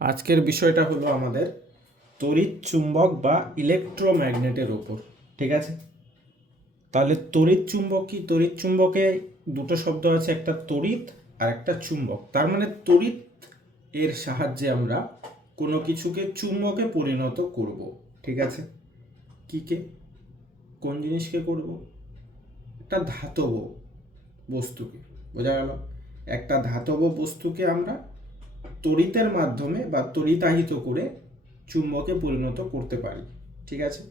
আজকের বিষয়টা হলো আমাদের তড়িৎ চুম্বক বা ইলেকট্রোম্যাগনেটের ওপর। ঠিক আছে, তাহলে তড়িৎ চুম্বক কি? তড়িৎ চুম্বকে দুটো শব্দ আছে, একটা তড়িৎ আর একটা চুম্বক। তার মানে তড়িৎ এর সাহায্যে আমরা কোনো কিছুকে চুম্বকে পরিণত করব। ঠিক আছে, কে কোন জিনিসকে করব? একটা ধাতব বস্তুকে। বোঝা গেল? একটা ধাতব বস্তুকে আমরা তড়িতের মাধ্যমে বা তড়িতাহিত করে চুম্বকে পরিণত করতে পারি। ঠিক আছে,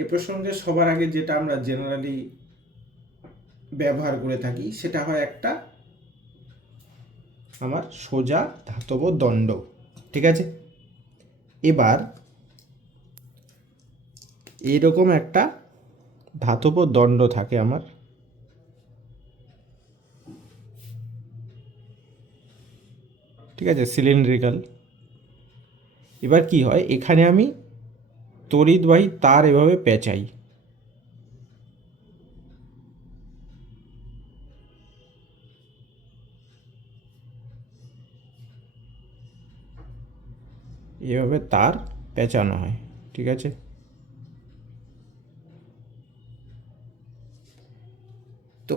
এ প্রসঙ্গে সবার আগে যেটা আমরা জেনারেলি ব্যবহার করে থাকি সেটা হয় একটা আমার সোজা ধাতব দণ্ড। ঠিক আছে, এবার এইরকম একটা ধাতব দণ্ড থাকে আমার। ঠিক আছে, সিলিন্ড্রিক্যাল। এবার কি হয়, এখানে আমি তড়িৎবাহী তার এভাবে পেঁচাই। এভাবে তার পেঁচানো হয়। ঠিক আছে, তো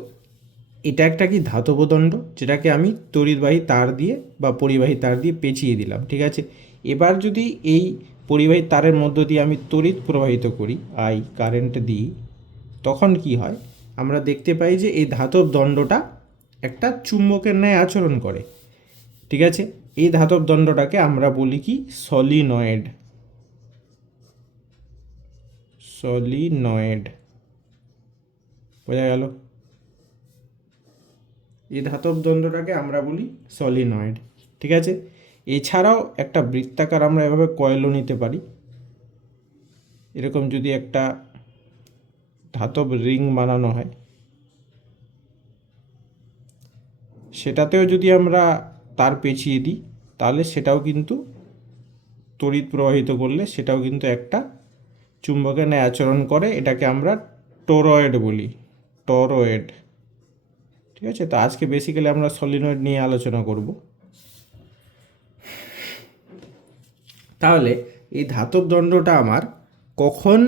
এটা একটা কি ধাতব দণ্ড, যেটাকে আমি তড়িৎবাহী তার দিয়ে বা পরিবাহী তার দিয়ে পেঁচিয়ে দিলাম। ঠিক আছে, এবার যদি এই পরিবাহী তারের মধ্য দিয়ে আমি তড়িৎ প্রবাহিত করি, কারেন্ট দিই, তখন কি হয়, আমরা দেখতে পাই যে এই ধাতব দণ্ডটা একটা চুম্বকের ন্যায় আচরণ করে। ঠিক আছে, এই ধাতব দণ্ডটাকে আমরা বলি কি? সলিনয়েড। সলিনয়েড, বোঝা গেল? এই ধাতব দণ্ডটাকে আমরা বলি সলিনয়েড। ঠিক আছে, এছাড়াও একটা বৃত্তাকার আমরা এভাবে কয়েলও নিতে পারি। এরকম যদি একটা ধাতব রিং বানানো হয়, সেটাতেও যদি আমরা তার পেঁচিয়ে দিই, তাহলে সেটাও কিন্তু তড়িৎ প্রবাহিত করলে সেটাও কিন্তু একটা চুম্বকের ন্যায় আচরণ করে। এটাকে আমরা টোরয়েড বলি, টরয়েড। ঠিক আছে, তো আজকে বেসিক্যালি আমরা সলিনয়েড নিয়ে আলোচনা করব। তাহলে এই ধাতব দণ্ডটা আমার কখন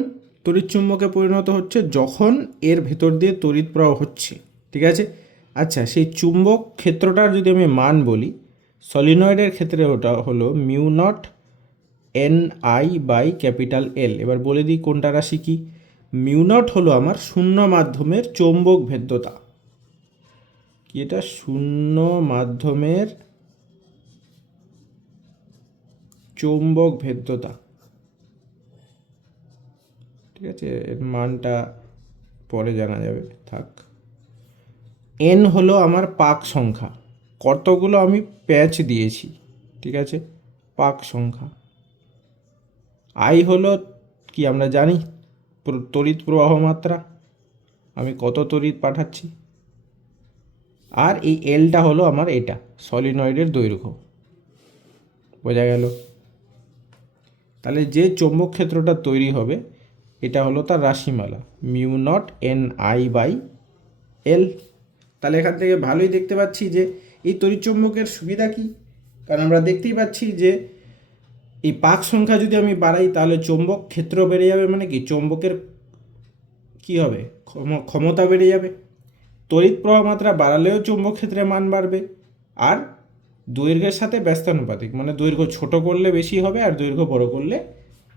তড়িৎচুম্বকে পরিণত হচ্ছে? যখন এর ভেতর দিয়ে তড়িৎ প্রবাহ হচ্ছে। ঠিক আছে, আচ্ছা, সেই চুম্বক ক্ষেত্রটার যদি আমি মান বলি, সলিনয়েডের ক্ষেত্রে ওটা হলো mu naught N I by capital L. এবার বলে দিই কোনটা রাশি কি। মিউ নট হলো আমার শূন্য মাধ্যমের চৌম্বক ভেদ্যতা। কি এটা? শূন্য মাধ্যমের চৌম্বক ভেদ্যতা। ঠিক আছে, এর মানটা পরে জানা যাবে, থাক। এন হলো আমার পাক সংখ্যা, কতগুলো আমি প্যাচ দিয়েছি। ঠিক আছে, পাক সংখ্যা। আই হলো কি? আমরা জানি তড়িৎ প্রবাহ মাত্রা, আমি কত তড়িৎ পাঠাচ্ছি। আর এই এলটা হলো আমার এটা সলিনয়েডের দৈর্ঘ্য। বোঝা গেল? তাহলে যে চৌম্বক ক্ষেত্রটা তৈরি হবে এটা হলো তার রাশিমালা, mu naught N I by L. তাহলে এখান থেকে ভালোই দেখতে পাচ্ছি যে এই তড়িৎচুম্বকের সুবিধা কি। কারণ আমরা দেখতেই পাচ্ছি যে এই পাক সংখ্যা যদি আমি বাড়াই, তাহলে চৌম্বক ক্ষেত্র বেড়ে যাবে। মানে কি? চৌম্বকের কি হবে? ক্ষমতা বেড়ে যাবে। তড়িৎ প্রবাহ মাত্রা বাড়ালেও চৌম্বক ক্ষেত্রের মান বাড়বে। আর দৈর্ঘ্যের সাথে ব্যস্তানুপাতিক, মানে দৈর্ঘ্য ছোট করলে বেশি হবে আর দৈর্ঘ্য বড় করলে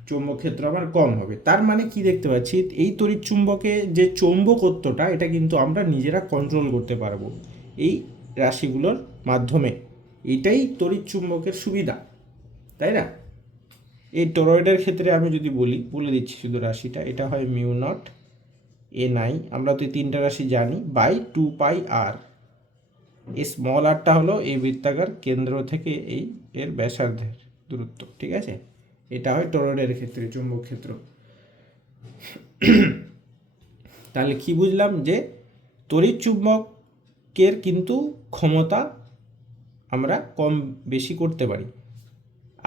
চৌম্বক ক্ষেত্র আমার কম হবে। তার মানে কি দেখতে পাচ্ছি, এই তড়িৎ চুম্বকে যে চৌম্বকত্বটা, এটা কিন্তু আমরা নিজেরা কন্ট্রোল করতে পারবো এই রাশিগুলোর মাধ্যমে। এটাই তড়িৎ চুম্বকের সুবিধা, তাই না? এই টরয়েডের ক্ষেত্রে আমি যদি বলে দিচ্ছি শুধু রাশিটা, এটা হয় মিউ নট এন আই, আমরা তো তিনটা রাশি জানি, বাই 2 পাই আর। এই স্মল আরটা হলো এই বৃত্তাকার কেন্দ্র থেকে এই এর ব্যাসার্ধের দূরত্ব। ঠিক আছে, এটা হয় টরয়েডের ক্ষেত্রে চুম্বক ক্ষেত্র। তাহলে কি বুঝলাম? যে তড়িৎ চুম্বকের কিন্তু ক্ষমতা আমরা কম বেশি করতে পারি।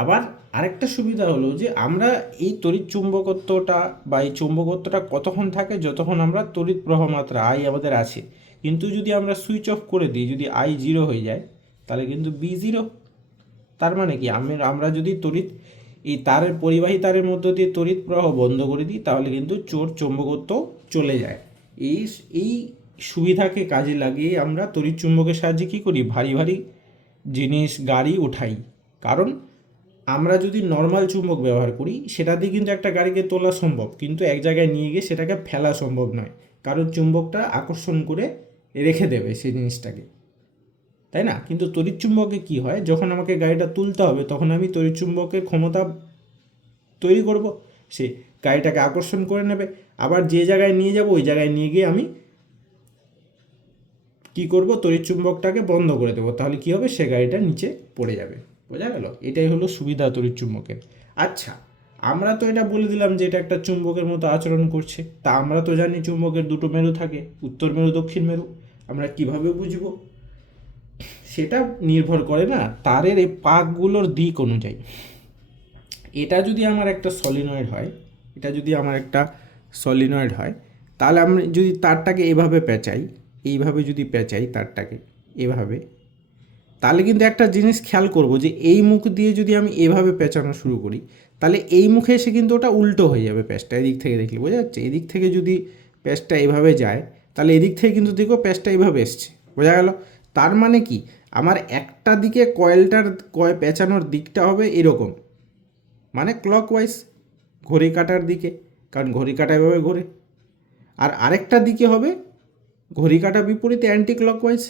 আবার আরেকটা সুবিধা হলো যে আমরা এই তড়িৎ চুম্বকত্বটা বা এই চুম্বকত্বটা কতক্ষণ থাকে? যতক্ষণ আমরা তড়িৎ প্রবাহ মাত্রা আই আমাদের আছে। কিন্তু যদি আমরা সুইচ অফ করে দিই, যদি আই 0 হয়ে যায়, তাহলে কিন্তু বি 0। তার মানে কি আমরা যদি তড়িৎ এই তারের পরিবাহী তারের মধ্য দিয়ে তড়িৎ প্রবাহ বন্ধ করে দিই তাহলে কিন্তু চৌম্বকত্ব চলে যায়। এই এই সুবিধাকে কাজে লাগিয়ে আমরা তড়িৎ চুম্বকের সাহায্যে কী করি, ভারী ভারী জিনিস গাড়ি উঠাই। কারণ আমরা যদি নর্মাল চুম্বক ব্যবহার করি সেটা দিয়ে কিন্তু একটা গাড়িকে তোলা সম্ভব, কিন্তু এক জায়গায় নিয়ে গিয়ে সেটাকে ফেলা সম্ভব নয়, কারণ চুম্বকটা আকর্ষণ করে রেখে দেবে সেই জিনিসটাকে, তাই না? কিন্তু তড়িৎ চুম্বকে কী হয়, যখন আমাকে গাড়িটা তুলতে হবে তখন আমি তড়িৎ চুম্বকের ক্ষমতা তৈরি করব, সে গাড়িটাকে আকর্ষণ করে নেবে, আবার যে জায়গায় নিয়ে যাব ওই জায়গায় নিয়ে গিয়ে আমি কি করব, তড়িৎ চুম্বকটাকে বন্ধ করে দেবো, তাহলে কি হবে, সে গাড়িটা নিচে পড়ে যাবে। বোঝা গেল? এটাই হলো সুবিধা তড়িৎ চুম্বকের। আচ্ছা, আমরা তো এটা বলে দিলাম যে এটা একটা চুম্বকের মতো আচরণ করছে, তা আমরা তো জানি চুম্বকের দুটো মেরু থাকে, উত্তর মেরু দক্ষিণ মেরু। আমরা কিভাবে বুঝবো, সেটা নির্ভর করে না তারের এই পাকগুলোর দিক অনুযায়ী। এটা যদি আমার একটা সলিনয়েড হয়, তাহলে আমি যদি তারটাকে এভাবে পেঁচাই, এইভাবে যদি পেঁচাই তারটাকে এভাবে, তাহলে কিন্তু একটা জিনিস খেয়াল করব যে এই মুখ দিয়ে যদি আমি এভাবে পেঁচানো শুরু করি তাহলে এই মুখে এসে কিন্তু ওটা উল্টো হয়ে যাবে প্যাঁচটা, এদিক থেকে দেখলে বোঝা যাচ্ছে। এদিক থেকে যদি প্যাঁচটা এভাবে যায় তাহলে এদিক থেকে কিন্তু দেখো প্যাঁচটা এইভাবে এসছে, বোঝা গেল? তার মানে কি, আমার একটা দিকে কয়েলটার পেঁচানোর দিকটা হবে এরকম, মানে ক্লকওয়াইজ, ঘড়ি কাঁটার দিকে, কারণ ঘড়ি কাঁটা এভাবে ঘোরে। আর আরেকটা দিকে হবে ঘড়ি কাঁটা বিপরীতে, অ্যান্টি ক্লকওয়াইজ।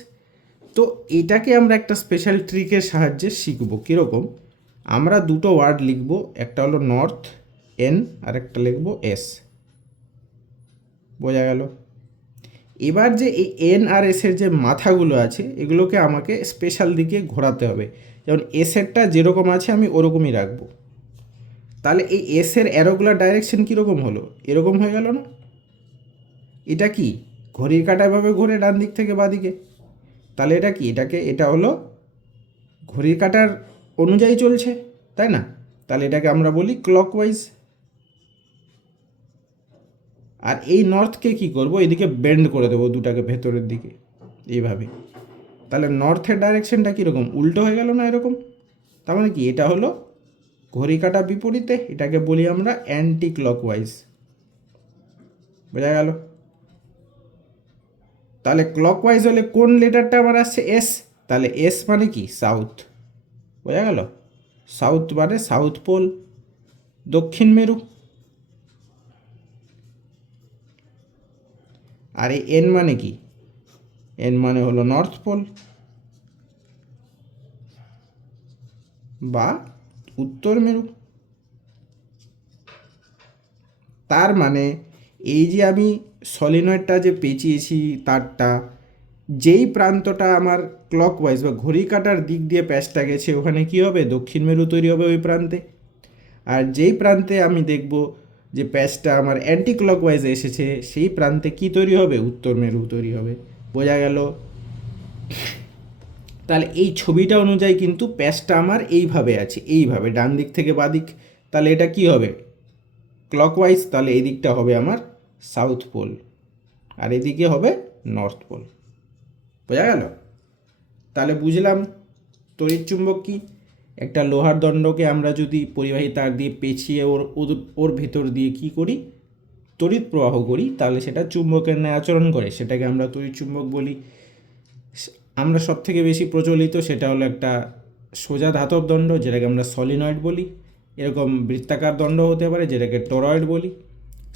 তো এটাকে আমরা একটা স্পেশাল ট্রিকের সাহায্যে শিখব। কীরকম, আমরা দুটো ওয়ার্ড লিখব, একটা হলো নর্থ এন আর একটা লিখব এস, বোঝা গেল? এবার যে এই এন আর এসের যে মাথাগুলো আছে এগুলোকে আমাকে স্পেশাল দিকে ঘোরাতে হবে, যেমন এসেরটা যেরকম আছে আমি ওরকমই রাখবো। তাহলে এই এসের অ্যারোগুলার ডাইরেকশন কীরকম হলো, এরকম হয়ে গেল না? এটা কি ঘড়ির কাঁটা এভাবে ঘোরে ডান দিক থেকে বাঁ দিকে, তাহলে এটা কি, এটা হলো ঘড়ির কাঁটার অনুযায়ী চলছে, তাই না? তাহলে এটাকে আমরা বলি ক্লকওয়াইজ। আর এই নর্থকে কি করব, এদিকে বেন্ড করে দেবো দুটাকে ভেতরের দিকে এইভাবে, তাহলে নর্থের ডাইরেকশনটা কীরকম, উল্টো হয়ে গেল না এরকম? তার মানে কি, এটা হলো ঘড়ি কাঁটা বিপরীতে, এটাকে বলি আমরা অ্যান্টি ক্লকওয়াইজ, বোঝা গেল? তাহলে ক্লকওয়াইজ হলে কোন লেটারটা আমার আসছে, এস, তাহলে এস মানে কি, সাউথ, বোঝা গেল? সাউথ মানে সাউথ পোল, দক্ষিণ মেরু। আর এই এন মানে কি, এন মানে হলো নর্থ পোল বা উত্তর মেরু। তার মানে এই যে আমি সলিনয়েডটা যে পেঁচিয়েছি তারটা, যেই প্রান্তটা আমার ক্লকওয়াইজ বা ঘড়ি কাঁটার দিক দিয়ে প্যাচটা গেছে ওখানে কি হবে, দক্ষিণ মেরু তৈরি হবে ওই প্রান্তে। আর যেই প্রান্তে আমি দেখব যে প্যাচটা আমার অ্যান্টি ক্লকওয়াইজে এসেছে সেই প্রান্তে কি তৈরি হবে, উত্তর মেরু তৈরি হবে, বোঝা গেল? তাহলে এই ছবিটা অনুযায়ী কিন্তু প্যাচটা আমার এইভাবে আছে, এইভাবে ডান দিক থেকে বাঁ দিক, তাহলে এটা কি হবে, ক্লকওয়াইজ, তাহলে এই দিকটা হবে আমার সাউথ পোল আর এদিকে হবে নর্থ পোল, বোঝা গেল? তাহলে বুঝলাম তড়িৎ চুম্বক কি, একটা লোহার দণ্ডকে আমরা যদি পরিবাহী তার দিয়ে পেঁচিয়ে ওর ভেতর দিয়ে কি করি, তড়িৎ প্রবাহ করি, তাহলে সেটা চুম্বকের ন্যায় আচরণ করে, সেটাকে আমরা তড়িৎ চুম্বক বলি। আমরা সব থেকে বেশি প্রচলিত সেটা হলো একটা সোজা ধাতব দণ্ড, যেটাকে আমরা সলিনয়েড বলি। এরকম বৃত্তাকার দণ্ড হতে পারে যেটাকে টরয়েড বলি।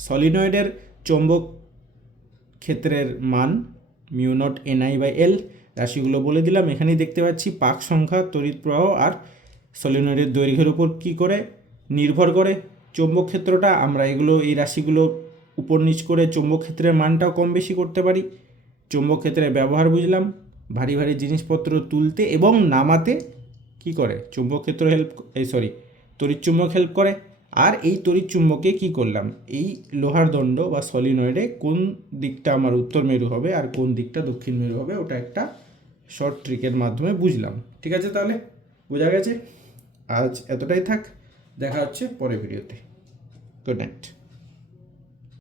সলিনয়েডের চৌম্বক ক্ষেত্রের মান μ0 Ni/L, রাশিগুলো বলে দিলাম। এখানেই দেখতে পাচ্ছি পাক সংখ্যা, তড়িৎ প্রবাহ আর সলিনয়েডের দৈর্ঘ্যের উপর কী করে নির্ভর করে চৌম্বক ক্ষেত্রটা। আমরা এই রাশিগুলো উপর নিচ করে চৌম্বক ক্ষেত্রের মানটাও কম বেশি করতে পারি। চৌম্বক ক্ষেত্রের ব্যবহার বুঝলাম, ভারী ভারী জিনিসপত্র তুলতে এবং নামাতে কি করে চৌম্বক ক্ষেত্র তড়িৎ চুম্বক হেল্প করে। আর এই তড়িৎ চুম্বকে কী করলাম, এই লোহার দণ্ড বা সলিনয়েডে কোন দিকটা আমার উত্তর মেরু হবে আর কোন দিকটা দক্ষিণ মেরু হবে ওটা একটা শর্ট ট্রিকের মাধ্যমে বুঝলাম। ঠিক আছে, তাহলে বোঝা গেছে। আজ এতটাই থাক, দেখা হচ্ছে পরের ভিডিওতে। Good night.